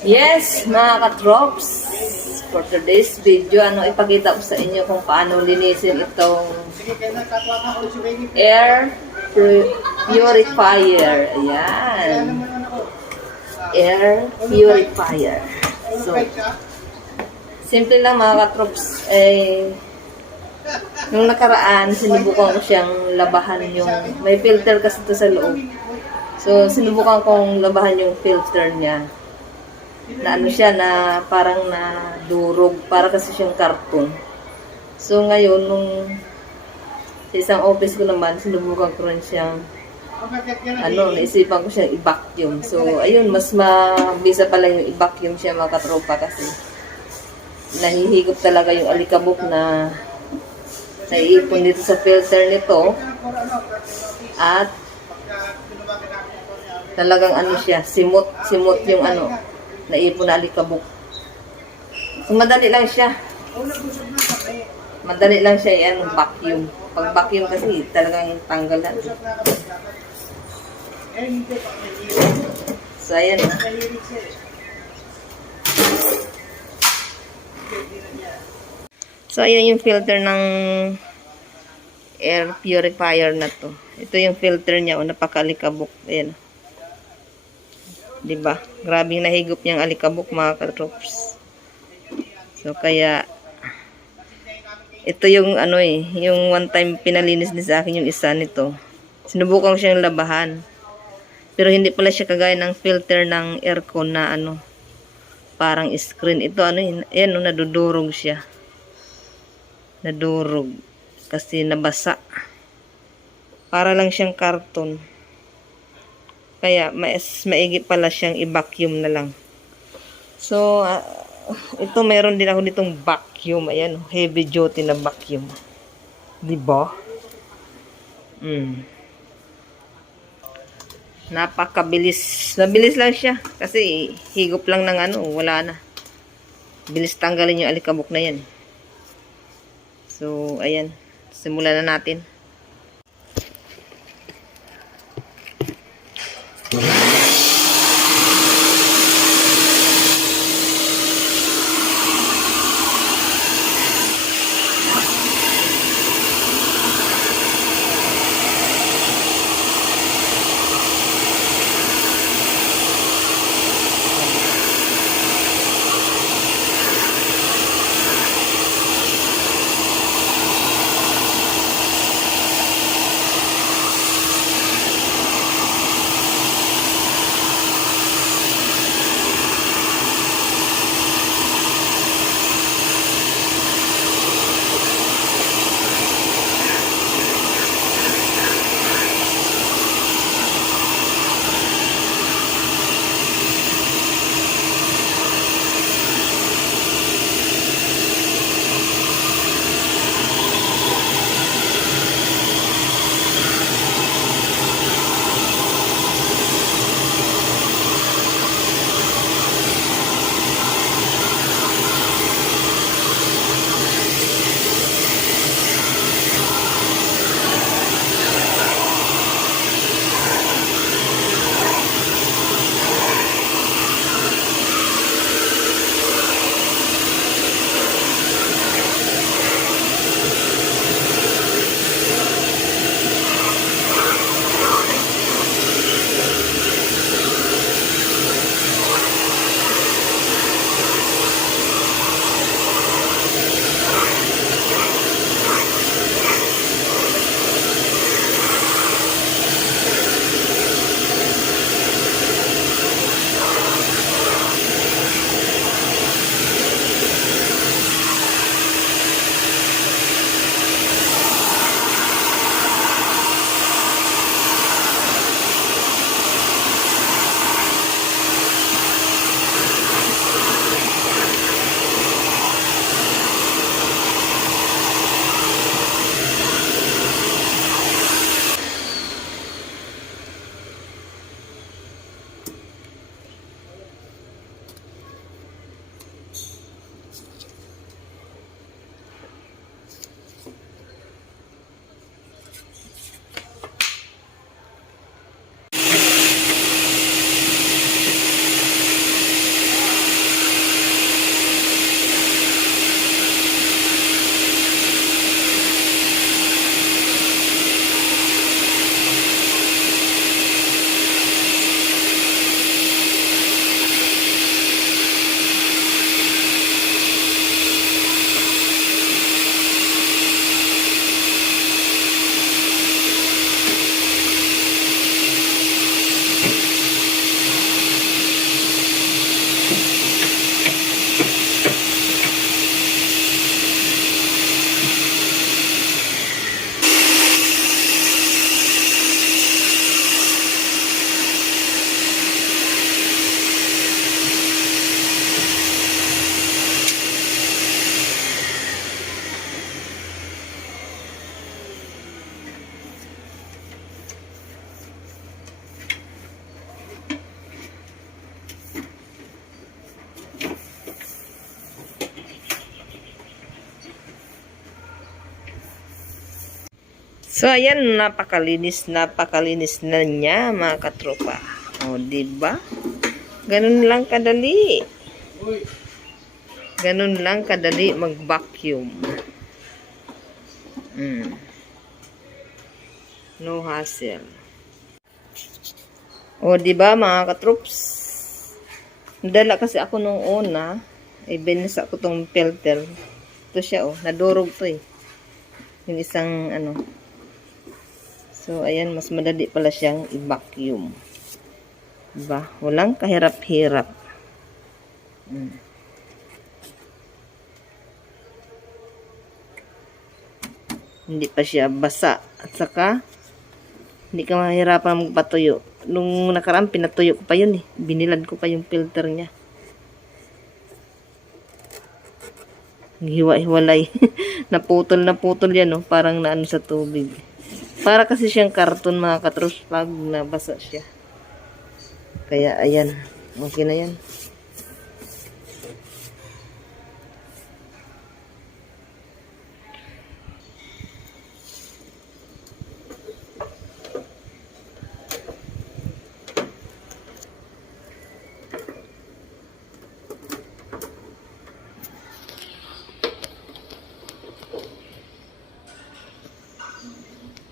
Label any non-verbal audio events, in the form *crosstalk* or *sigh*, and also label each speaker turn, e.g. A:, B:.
A: Yes, mga katrops, for today's video, ano, ipakita ko sa inyo kung paano linisin itong air pu- purifier. Ayan. Air purifier. So, simple lang mga katrops, eh, nung nakaraan, sinubukan ko siyang labahan yung, may filter kasi ito sa loob. So, sinubukan kong labahan yung filter niya na ano siya na parang na durog para kasi siyang karton. So ngayon nung sa isang office ko naman sinubukan ko rin siyang ano naisipan ko siyang i-vacuum. So ayun mas mabisa pala yung i-vacuum siya mga katropa kasi nahihigop talaga yung alikabok na naiipon dito sa filter nito at talagang ano siya simot simot yung ano naipon na alikabok. So, madali lang siya. Madali lang siya yan, vacuum. Pag vacuum kasi talagang tanggalan. So, ayan. oh. So, ayan yung filter ng air purifier na to. Ito yung filter niya, o napakalikabok. Ayan. 'Di ba? Grabing nahigop niyang alikabok mga katrops. So kaya ito yung ano eh, yung one time pinalinis din sa akin yung isa nito. Sinubukan ko siyang labahan. Pero hindi pala siya kagaya ng filter ng aircon na ano, parang screen. Ito ano yun, ayan no, nadudurog siya. Nadurog. Kasi nabasa. Para lang siyang karton. Kaya mas maigi pala siyang i-vacuum na lang. So, ah, ito mayroon din ako ditong vacuum. Ayan, oh, heavy duty na vacuum. Di ba? Mm. Napakabilis. Mabilis lang siya. Kasi higop lang ng ano, wala na. Bilis tanggalin yung alikabok na yan. So, ayan. Simulan na natin. So, ayan, napakalinis, napakalinis na niya, mga katropa. O, di ba? Ganun lang kadali. Ganun lang kadali mag-vacuum. Mm. No hassle. O, di ba, mga katroops? Nadala kasi ako nung una, ay binisa ko tong filter. Ito siya, oh. Nadurog to, eh. Yung isang, ano. So, ayan, mas madali pala siyang i-vacuum. Diba? Walang kahirap-hirap. Mm. Hindi pa siya basa. At saka, hindi ka mahirapan magpatuyo. Nung nakaraan, pinatuyo ko pa yun eh. Binilad ko pa yung filter niya. Hiwa-hiwalay. *laughs* naputol na putol yan, oh. Parang naano sa tubig. Para kasi siyang karton mga katros pag nabasa siya. Kaya, ayan. Okay na yan.